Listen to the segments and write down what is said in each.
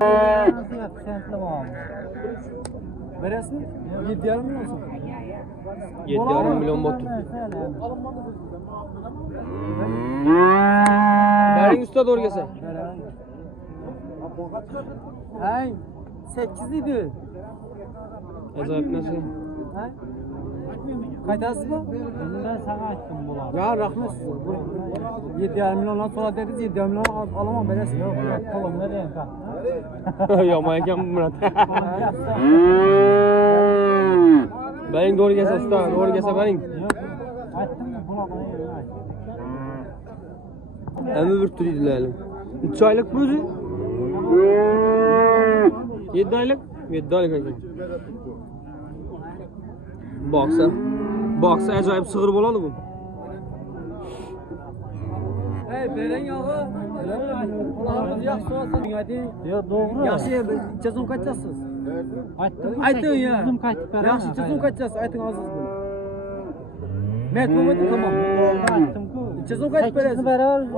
Nasıl yapışantlı var? Veresin? 7,5 milyon olsun. 7,5 milyon botu. Bering usta doğru gelse. Hey, 8 idi. Acayip nasıl? Qaytasız mı? Ben sana açtım bunlar. Ya rahmet size. 7,5 milyondan sonra dediniz 7,5 milyon alamam veresin. Yok yok. Kolum ne diyeyim sen? Yama ekan Murat. Bering doğru gelse usta, doğru gelse bering. Yok. Açtım mı buna bana yerini açtım. Hem bir tür idiler. 3 aylık mı özü? 7 aylık? 7 aylık ekan. Baksa acayip sığır boladı bu. Hey beren yağı. Kulağınızı yaxşı olsun. Yok doğru. Yaxşı cezon kaçacaksınız? Aytın ya. Yaxşı cezon kaçacaksınız? Aytın azız bunu. Mert olmadı tamam. Cezon kaç veresiz?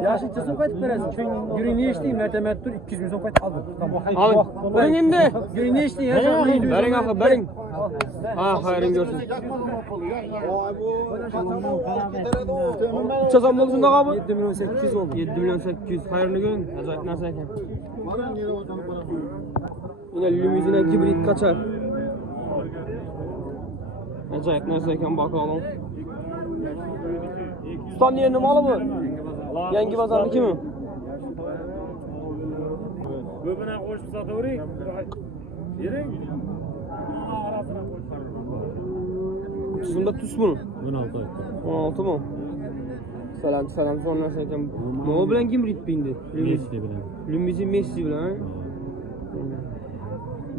Yaxşı cezon kaç veresiz? Yürü ne işleyin? Mert dur 200 milyon kaç aldı. Tamam. Alın. Bering indi. Yürü ne işleyin? Bering akı, bering. Ha, hayırın görsün. Çazam olsun da abi. 7 milyon 800 oldu. 7 milyon 800. Hayırını görün. Acayip narsa ekan. Yine limuzine kibrit kaçar. Acayip narsa ekan bakalım. Ustan yerine malı mı? Yangi pazarniki mi? Göbüne koşup satavırayım. Yering. Arasına koşarım. Tuzunda tuz mu? 16 ay. 16 mu? Salam son narsa ekan. Ne bilen kibrit bindi? Messi bilen. Limuzin Messi bilen.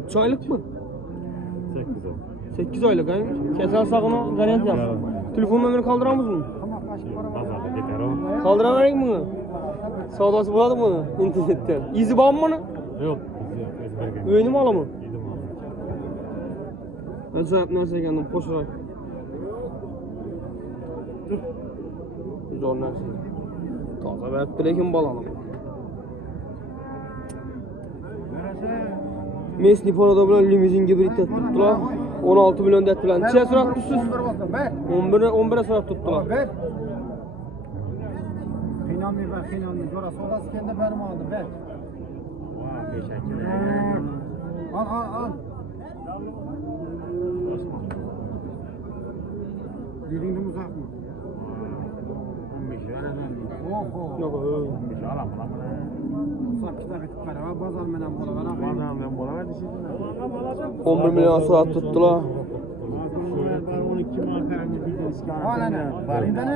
3 aylık mı? 8 ay. 8 aylık ha. Keser sağına garanti yap. Telefon numarayı kaldıramaz mı? Pazarda yeter o. Kaldıramayız mı? Savdası buladı mı internetten? İzi bağım mı? Yok. Ezbergen. Öğünü mü ala mı? Yedim abi. Acayip narsa ekandim, koşarak. Zor narsa. Taza berk bilekin balalım. Mesni panoda bilen limuzin gibi ritet tuttular. 16 milyon det bilen. Çe surat tutsuz? 11'e surat tuttular. Ver. Finalmi ver finalmi. Jora sodası kendi benim aldı ver. Vay teşekkür Al. Dilinde uzak mı? 15 lira ne? Oho. Yok, 15 alam lan. Uzak kitap etip para bazar menen bola ver. Pazarda ben bola verdi şimdi. 11 milyon surat tuttular. 12 milyon karamı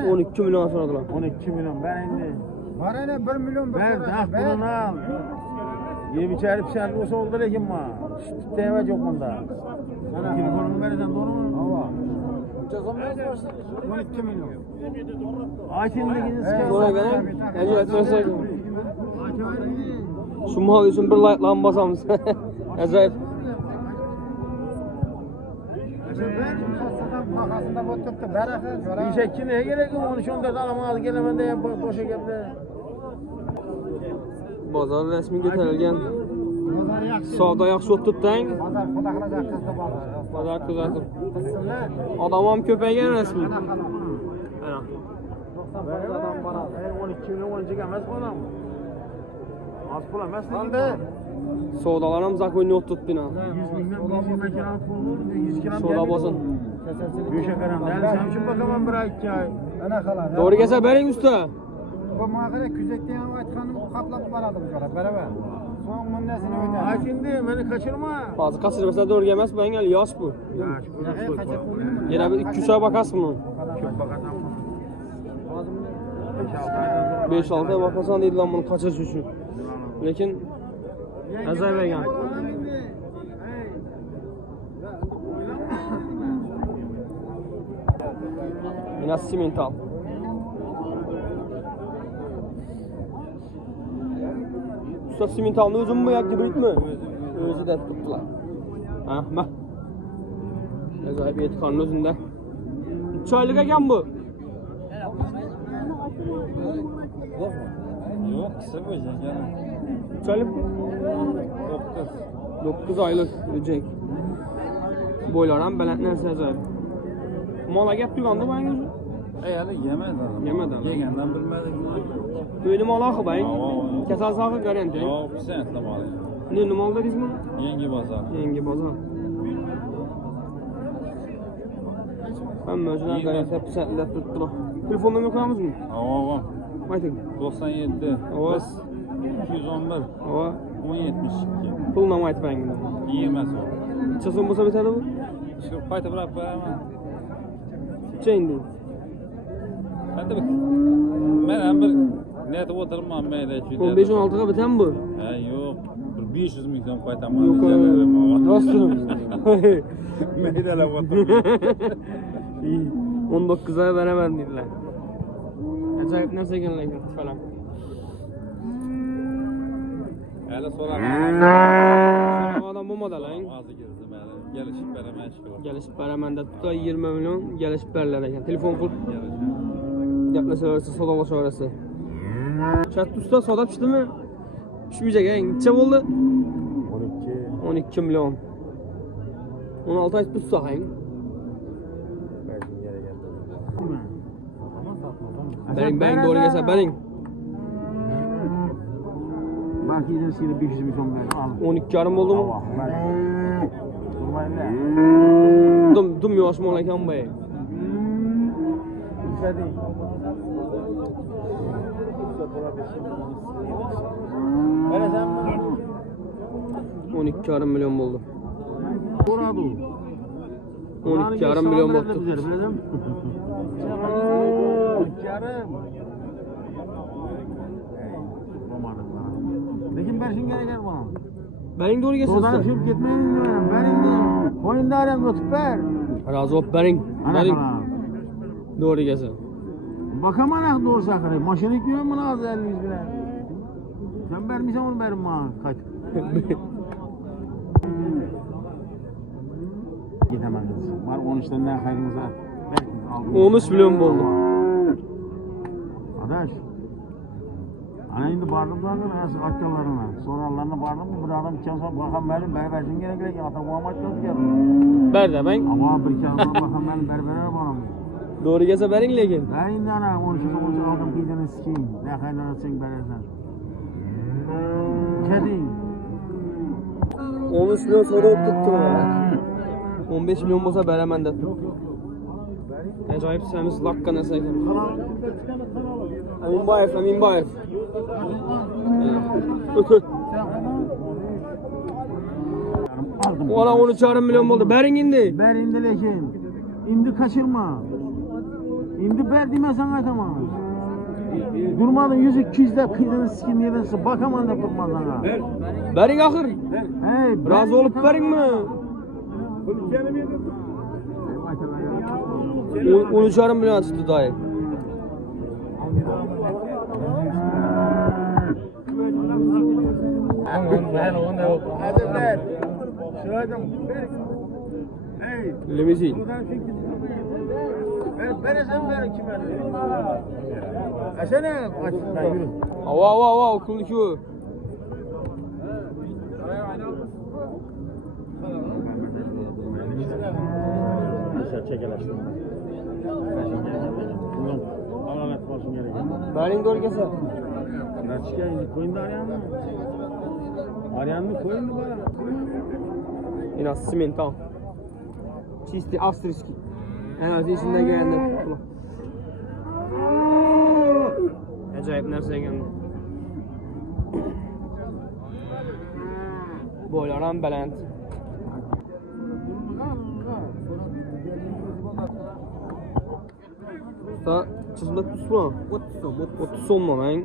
bir 12 milyon suratlar. 12 milyon ben indi. Var ne 1 milyon Ben bunu al. Yemi çarpı şarkı olsa oldu lekin ma. Teva yok bunda. Telefonumu verirsen doğru mu? Hava. Cezam ne varsa 12 milyon. Şimdi gidin Sonra gene acayip narsa ekan. Şu mal için bir like lan basamız. Acayip. Makasında bu tuttu. Berakı. Bir şey neye gerek yok? 13-14 alamaz gelemen de boşa geldi. Bazar resmi getirilgen. Savda yaxşı ot tutdang. Pazar xudo xolasa qizdi pazar. Bazar kuzatib. Odamam ko'paygan resmi. Ana. 90 adam bana. 12 milyon 12 emas bu adam. Az pul emas. Aldı. Savdalar ham zakoyni ot tutdina. 100 milyon 120 kiram pul 100 kiram. Savda bo'lsin. Büyüşe karam. Ben sen için bakamam bir ay 2 ay. Ana xalar. To'g'ri kelsa bering usta. Bu mağara küzekten aytganim qaplab baradı bu jora. Beraber. So'ng mundasini o'tadi. Ha şimdi beni kaçırma. Hozir qaçırmasa to'g'ri emas, bu engel yosh bu. Yana bir 2-3 oy bakasizmi? Çok bakatam. 5-6 oy bakasan deydilar buni qaçirish uchun. Lekin azay bergan. Mina simental. Usta simentalni o'zim mi yoki hibridmi? O'zi deb tutdilar. Ha, ma. Ajoyib yetqonni o'zimda. 3 oylik ekan bu. Yok, kısa böcek yani. Çalıp 9. 9 aylık böcek. Boylaram belent nerse acayip. Mala gep durgandı ben gözü. Yani yemez adam. Yemez adam. Yegenden bilmedik. Böyle mala akı ben. Aa. Kesal sakı garanti. Yok, sen tamam. Ne numalı biz mi? Yengi bazar. Yenge bazar. Ben mözüne İyi garanti bak. hep sentle tuttular. Telefon numarayı koyamız mı? Ava. Haydi. 97. Ava. 211. Ava. 1072. Pul namayet ben gidiyorum. İyi emez o. Çasın bulsa biter bu. Şu kayta bırak veremem. Çeyindi. Ben de ben hem bir ne de oturmam ben de. 15-16'a biter mi bu? Ha yok. Bir 500 milyon kaytamam. Yok rastırım. Meydele oturmam. İyi. 19'a veremem dediler. Acayip nerse gelin falan. Hele sorar. O adam bu model lan. Ağzı girdim hele. Gelişip veremem şu. Gelişip veremem de tuta 20 milyon gelişip verirler ekan. Telefon kur. Gelişip. Gaplaşaversa, sodalaşaversa. Chat usta soda pişdimi? Pişmeyecek en. Necha bo'ldi? 12. 12 milyon. 16 ay tutsa hayn. Bering doğru gelsa bering. Bak ilerisiyle 500 milyon ver. Al. 12 yarım oldu mu? Durmayın da. Dum yoşmol ekan bay. Öyle sen 12 yarım milyon oldu. Orada. 12 yarım milyon oldu. Biledim. 12 yarım. Lekin berşin gerek bana. Bering doğru gelsa Sodan usta. şup gitmeyin diyorum. Ben indi. Koyunda arayam tutup ver. Razı ol bering. Ana Bering kana. doğru gelsa. Bakamanak doğru sakırı. Maşını yıkıyorum bunu az 50 bile. Sen vermişsen onu verin bana. Kaç. Gidemem kızım. Var 13'ten ne kaydımız var. Belki aldım. 13 milyon oldu. Adaş. Ana indi bardım da nasıl akçalarına. Sorarlarına bardım mı? Bir adam çalsa bakan benim berbersin gerek ata bu amaç nasıl geldi? Ber de ben. Ama bir çalsa bakan benim berbere bana mı? Doğru gelsa bering lekin. Ben indi ana 13'ten aldım bir tane sikeyim. Ne kaydına sen berersen. Kedin. 13 milyon sonra tuttum. 15 milyon olsa beremem de. Acayip semiz lakka nese ekan. Amin Bayev. Öt. Aldım. Ola 13 yarım milyon oldu. Bering indi. Ber indi lekin. İndi kaçırma. İndi ber demesen aytamam. Durmadın 100-200'de kıydığını sikin yerine bakaman da durmaz sana. Bering ahır. Hey, Razı olup bering mi? 13 yarım milyon tuttu dayı. Hadi ver. Şuradan. Hey. Limuzin. Ver sen ver kime? Asene aç. Yürü. Ava okulun şu. Çekelaştım. Allah'ın etmasın gereken. Bering doğru gelsa. Kaçken koyunda arayan mı? Arayan mı koyun mu bana? Yine simental. Çisti avstriski. En az içinden gelenler. Acayip nerse geldi. Boylaran belent. Usta çizimde tutsun mu? 30 son mu lan?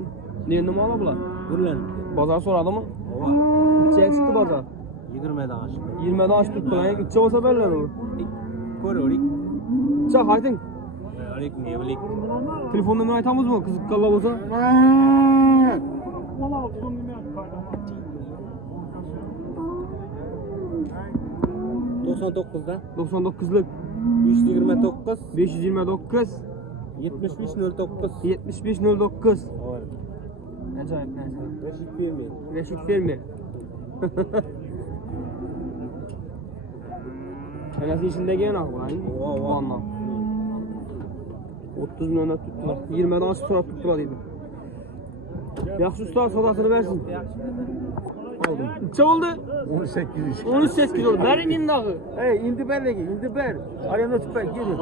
Ne numara bular? Gürlen. Bazar soradı mı? Ova. Çek çıktı bazar. 20'den aşık. 20'den aç tuttu lan. İçe olsa belirler o. Korurik. Çak haydın. Orik nevlik. Telefon numarayı aytamız mı? Kızık kalla olsa. ...99'da 99'luk 529 529 7509 7509. Acayip ne? Reşit verme. Reşit verme. Anası içindeki yana var. O anlam. 30 milyon tuttular. 20'den az sonra tuttular dedim. Yaxşı usta sodasını versin. Aldım. Ne oldu? 18 iş. 18 oldu. Berin indi ağı. Hey indi ber legi, indi ber. Arayanda tüpek geliyor.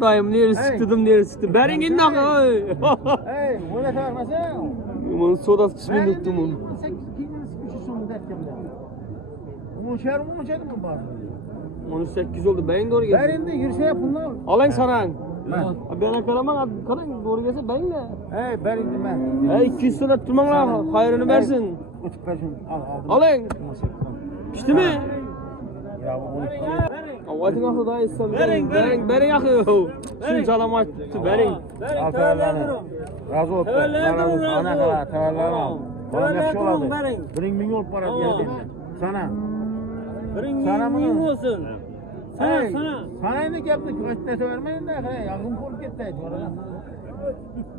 Dayım neresi sıktım neresi sıktım. Berin indi ağı. Hey, bu ne tarmasın? Bunun sodası kısmını tuttum onu. 18 kilinin sıkışı sonu derkemde. Onun şehri mi çedim mi bazı? 18 oldu. Beyin doğru gelsin. Berinde yürüse yapın lan. Alayım sana. Ben. Ben karaman karan doğru gelse beyin ne? Hey berinde ben. Hey 200 sonra tutman lazım. Hayrını versin. O tüpek şunu al. Alayım. Pişti mi? Ya bu Avatın akı daha istem. Berin akı. Şunu çalamak tuttu berin. al tavalarını. Razı ol. Razı ol. Ana kadar tavalarını al. Bana ne şey oladı? Birin bin yol para geldi. Sana. Sana mı? olsun. Hey, sana ne yaptık? Kaç nete vermeyin de. Hey, yakın pol gitti.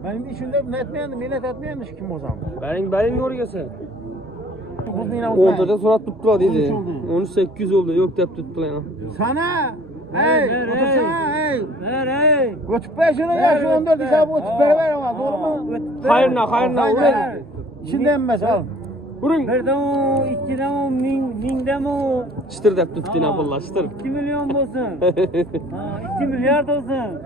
Benim de içinde netmeyendi, millet etmeyendi kim o zaman? Berin doğru gelse. Bu yine 14'e sonra tuttular dedi. 13 oldu. 18 oldu. Yok deyip tuttular ya. Sana! Hey! Ver, Otursana hey! Hey. Götüp ben şunu ya şu 14 hesabı götüp ver ama doğru mu? Hayrına ulan. İçinde emmez al. Vurun. Birden o, ikiden o, mingden o. Çıtır deyip tuttu yine valla çıtır. 2 milyon olsun. 2 milyar da olsun.